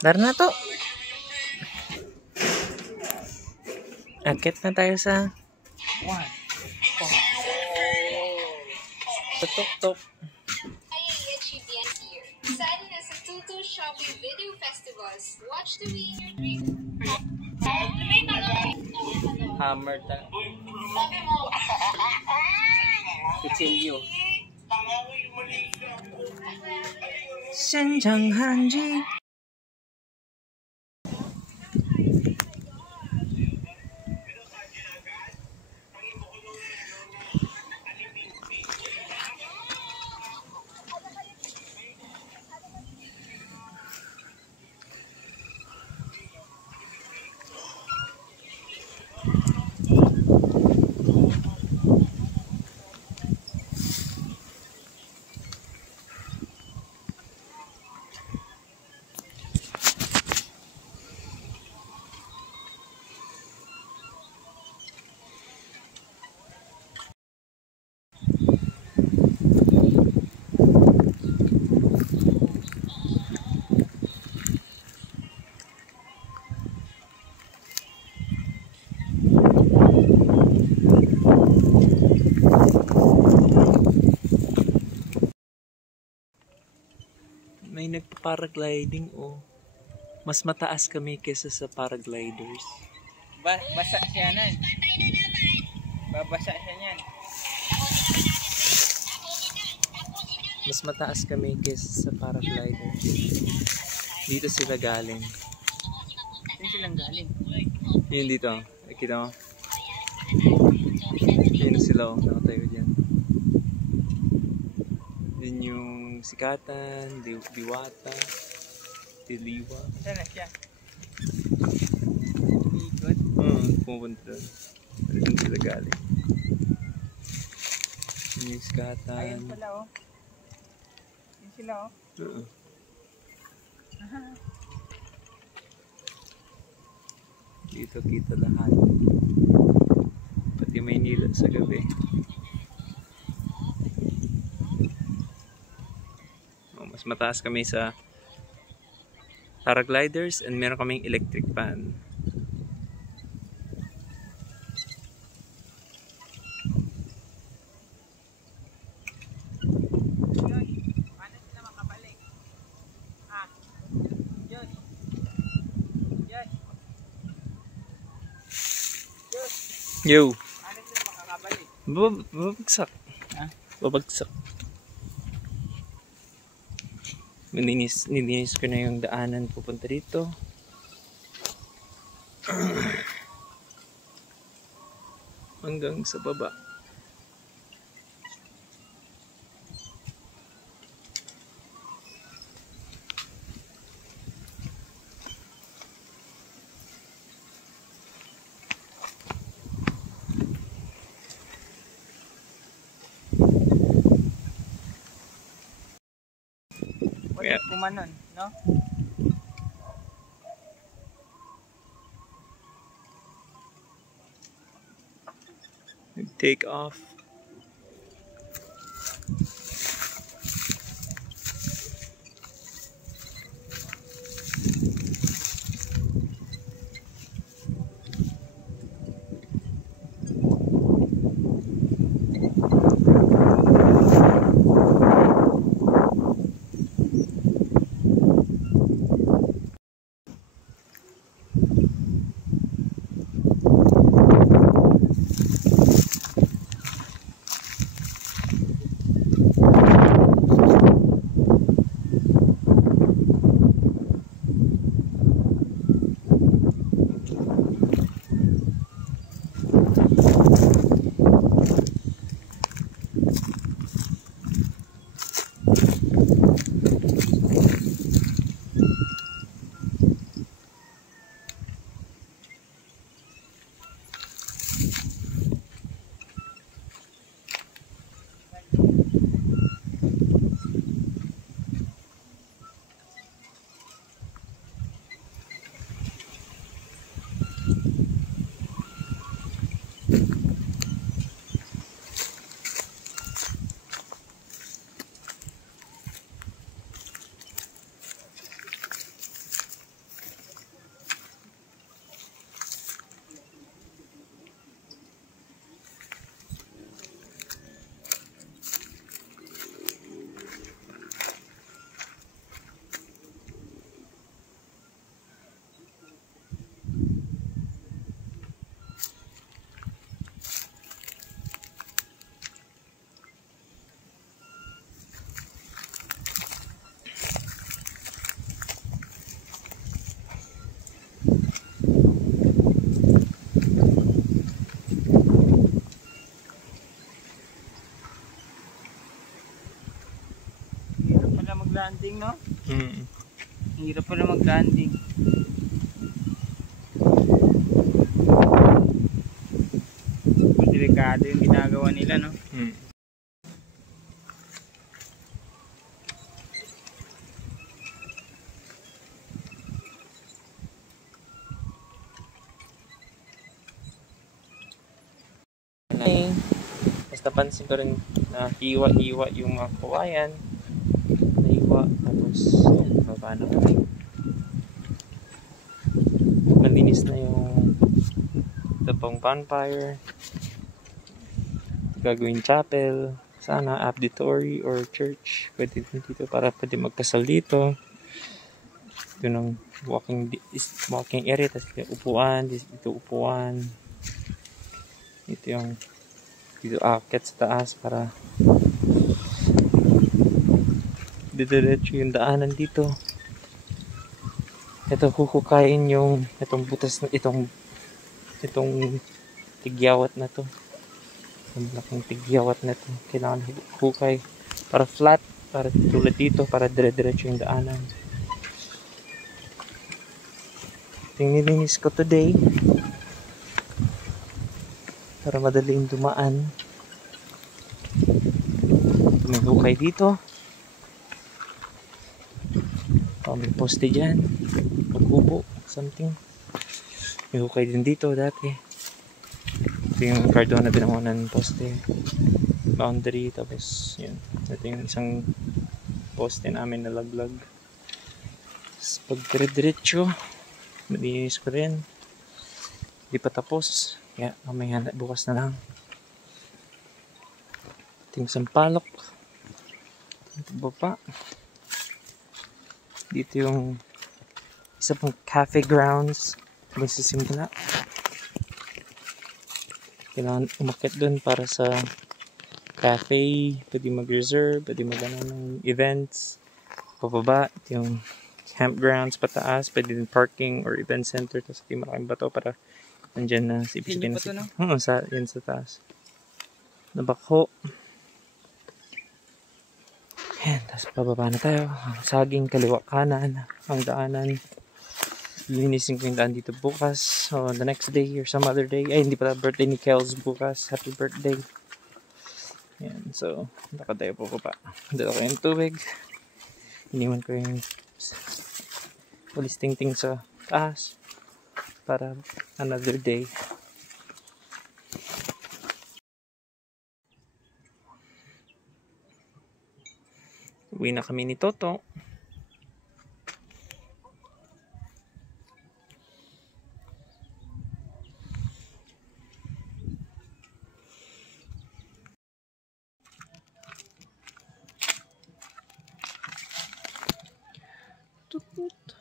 Dar na to. Akit na tayo sa tuk-tuk. Shopping video festivals. Watch the way in your dream. Hammer ta. Kutsilyo. Shenchang Hanji. May nagpa-paragliding oh. Mas mataas kami kesa sa paragliders. Basa siya nan. Babasa siya niyan. Mas mataas kami kesa sa paragliders. Dito sila galing. Saan silang galing? Yun dito. Kita mo? Yun sila oh. Nakatayo dyan. Yun yung Sikatan, Diwata, Diliwa. Saan na siya? Pumunta doon. Doon sila galing. Yun yung Sikatan. Ayun pala oh. Yun sila oh. Dito kita lahat. Pati Maynila sa gabi. Mas mataas kami sa paragliders and meron kaming electric fan. Paano sila makabalik? Ah, Diyos. Diyos. Diyos. Yo! Paano sila makakabalik? Babagsak. Ha? Babagsak. Nilinis ko na yung daanan pupunta dito. Hanggang sa baba. Wala kumanon, no? Take off. mag-landing, no? Mm. Hirap pala mag-landing. Delikado yung ginagawa nila, no? Mm. Basta pansin ko rin na hiwa-hiwa yung mga kawayan. Nahiwa. Tapos, baba na kami. Malinis na yung tapong bonfire. Gagawin chapel. Sana auditory or church. Pwede din dito para pwede magkasal dito. Ito ng walking area. Tapos dito upuan. Dito upuan. Ito yung dito akit sa taas para diretso yung daanan dito. Ito huhukayin yung itong butas na itong tigyawat na to. Ang laking tigyawat na to. Kailangan hukay para flat, para tulad dito, para dire-diretso yung daanan. Nilinis ko today para madaling dumaan. May hukay dito. May poste dyan. Pagkubo. Something. May hukay din dito dati. Ito yung Cardona binangonan poste. Boundary. Tapos yun. Ito yung isang poste namin na laglag. Tapos pag dire-diretso, malinis ko rin. Hindi pa tapos. Kaya mamaya bukas na lang. Ito yung sampalok. Ito baba. Dito yung isa pang cafe grounds. Magsisimula. Kailangan umakyat dun para sa cafe. Pwede mag-reserve. Pwede mag-ano ng events. Pababa. Ito yung campgrounds pataas. Pwede din parking or event center. Tapos ito yung malaking bato para nandyan na si Hindi ba ito, no? Yan sa taas. Nabako. Ayan, tapos pababa na tayo. Saging kaliwa kanan. Ang daanan. Linisin ko yung daan dito bukas. So, the next day or some other day. Ay, hindi pala birthday ni Kels bukas. Happy birthday. Ayan, so, lakad tayo pababa. Dala ko yung tubig. Iniwan ko yung pulis ting-ting sa taas. Para another day. Uwi na kami ni Toto. Tut-tut.